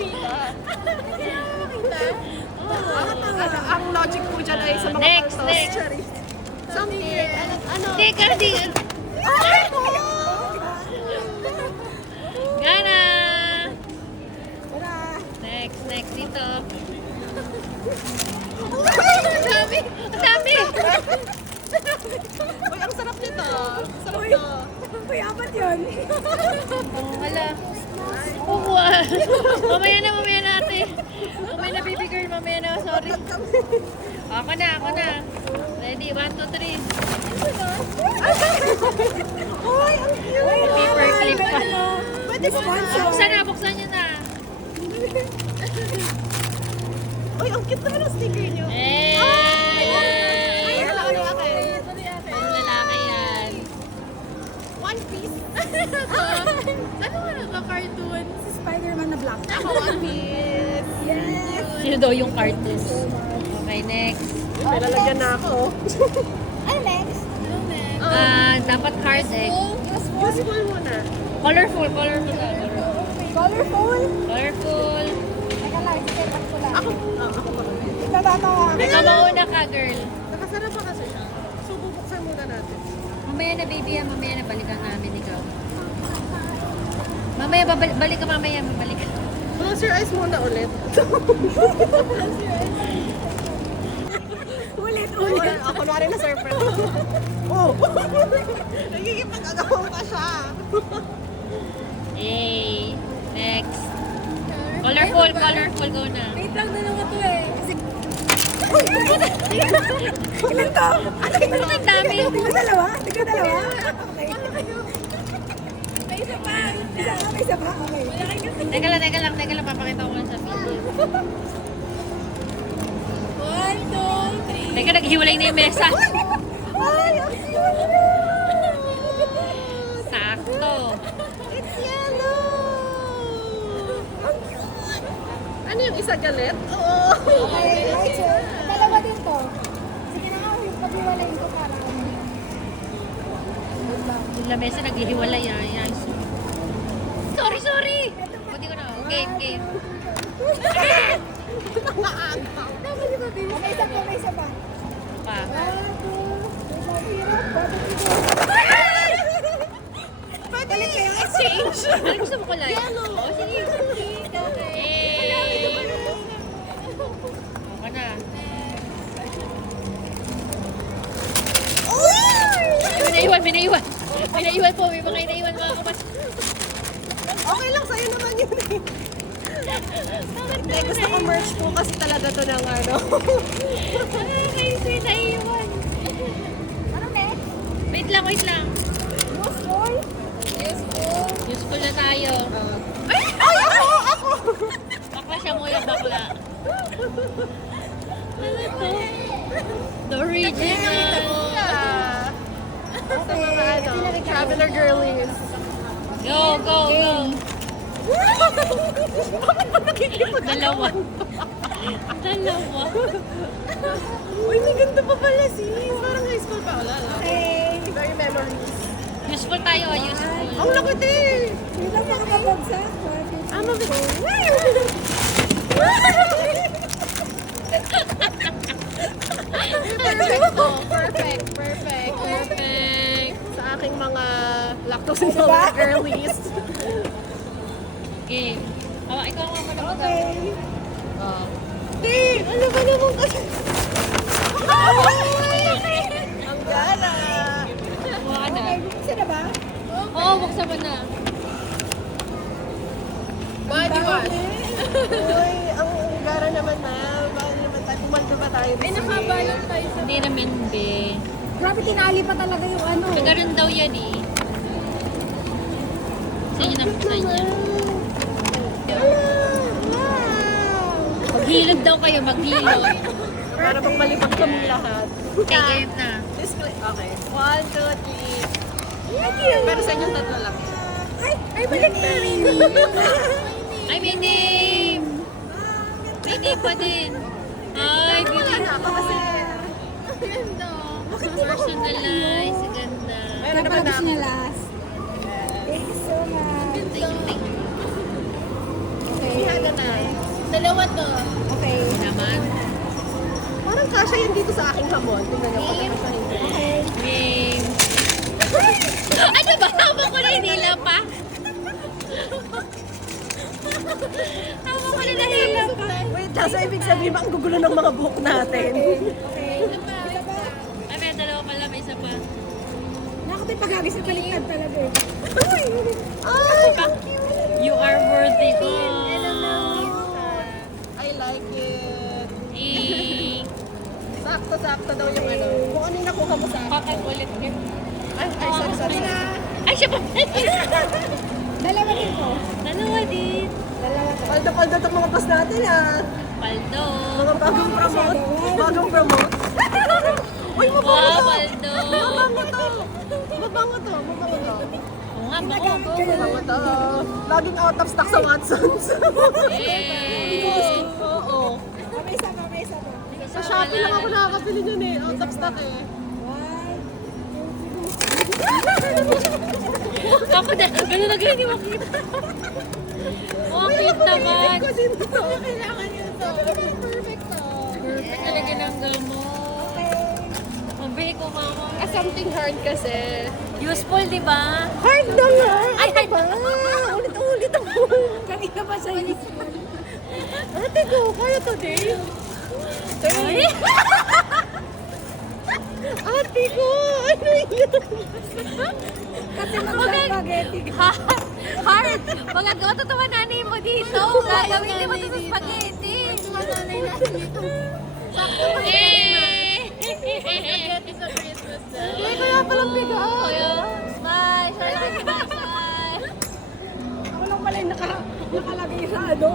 makita. Ang logic po dyan ay sa mga Next, paltos. next. Something. Ano? Teka, di. Gana! Next, next dito. Ang dami! Ang dami! Uy, ang sarap nito. Sarap to. Uy, apat yun. Oh, wala. Kukuha. Mamaya na ate. Mamaya na, baby girl. Mamaya na, sorry. Ako na. Ready? 1, 2, 3. Uy, ang cute. Paper clip pa. Pwede ba? Buksan nyo na. Uy, ang cute naman ang sticker nyo. Eh! Ay, ano akin? Pang lalaki yan. One Piece. Ano ka cartoon? Si Spider-Man na black. Ako, One Piece. Yes. Sino daw yung cartoons? Okay, next. May lalagyan na ako. Ano next? Dapat card eh. Useful muna. Colorful na. Colorful. Colorful. Teka lang, set up ko lang. Ako pa. Natatawa ka. Ikaw mauna ka, girl. Nakasarap pa kasi siya. So, bubuksan muna natin. Mamaya na, baby. Mamaya na balikan namin ikaw. Mamaya, balik ka mamaya. Close your eyes muna ulit. Ulit. Ako na rin na surprise. Oh! Nagigipag-agawan pa siya. Yay. Next. Colorful. Go na. Wait lang, dalawa to eh. Ilan to? Ang dami. Tignan dalawa? Okay. May isa pa. May isa pa. Okay. Teka lang. Papakita ko lang sa video. 1, 2, 3. Teka, naghiwalay na yung mesa. Ay, ang cute. Sakto. It's yellow! Ang cute! Ano yung isa galit? Oo! Okay, right here. Dalawa din to. Sige na nga, pag-iwalayin ko para ano. Yung lamesa naghihiwalay. Ay. Sorry. Buti ko na. Game. May isa pa. Pa. 1, 2, 3, 4. Pwede kayo exchange! Ano gusto mo kulay? Yellow! Oh, sige. Yay! Okay na. May naiwan po. May mga inaiwan mga kapas. Okay lang, sa'yo naman yun eh. Hindi, gusto ko merch po kasi talaga to ng ano. Ay, sweet. Naiwan. Ano next? Wait lang. Useful? Useful na tayo. Ay! Ako! Bakla siya mo yung bakla. Ano to? The original. Sa mga ano, traveler girlies. Go. Bakit ba nakikipag Dalawa. Uy, may ganda pa pala sis. Parang high school pa. Wala lang. Okay. Very memories. Useful tayo. Useful. Ang lakot eh! Hindi lang makakabagsak. Mabigat. Perfect. Sa aking mga lactose intolerant girlies. Okay. Ikaw nga pala mag Okay. Ano ba naman kasi? Ang gala! Kuha na. Okay, buksan na ba? Oo, buksan mo na. Body wash. Uy, ang gara naman ma'am. Baka naman tayo. Pumaldo ba tayo? Ay, nakabalot tayo sa... Hindi naman, be. Grabe, tinali pa talaga yung ano. Kagaroon daw yan eh. Sa inyo na buksan niya. Maghilod daw kayo, maghilod. Para bang malipag kami lahat. Okay, game na. Display. Okay. 1, 2, 3. Pero sa inyong tatlo lang. Ay, balik na. Ay, may name! May name pa din. Ay, beauty. Ako kasi. Personalize. Ganda. Meron naman na ako. last. Thank you so much. Thank you. Okay. Ihada na. Dalawa to. Okay. Naman. Parang kasha yan dito sa aking hamon. Tingnan niyo, Game. pagkakasahin ko. Okay. Game. Ano ba? Hawak ko na hinila pa. Hawak ko na nahila pa. Wait, so ibig sabihin ba ang gugulo ng mga buhok natin? Okay. Isa pa. Ay, may dalawa pala. May isa pa. Naku, tayo pagagis sa baliktad talaga eh. Ay, You are worthy ko. I like it. Eh. Sakto-sakto daw yung ano. Kung ano yung nakuha mo sa akin. Pakai ulit. Ay, sorry. Ay, siya pa. Dalawa din po. Dalawa din. Dalawa to. Paldo-paldo itong mga boss natin ah. Paldo. Mga bagong promote. Bagong promote. Uy, mabango Wow, to. paldo. Mabango to. Mabango to. Mabango to. Oo nga, bako. Mabango to. Laging out of stock sa Watsons. Yay! Oo. May isa pa, may isa pa. Sa Shopee lang ako nakakabili niyan eh. Out of stock eh. Ako na, gano'n na gano'n, hindi makita. Oh, ang cute naman. Ko din to. Kailangan nyo to. Perfect to. Perfect talaga ng gamo. Mabili ko, mama. Something hard kasi. Useful, di ba? Hard na nga. Ay, ay, Ulit-ulit ako. Kanina pa sa inyo. Ate ko, kaya to din. Ay! Ate ko, ano yun? Kasi mag-spaghetti. Hard! Magagawa totoo nanay mo dito. Gagawin mo ito sa spaghetti. Nanay natin dito. Spaghetti sa Christmas na. Hindi, kaya palang bigay. Smile! Smile! Smile! Ako lang pala yung nakalagay sa ano.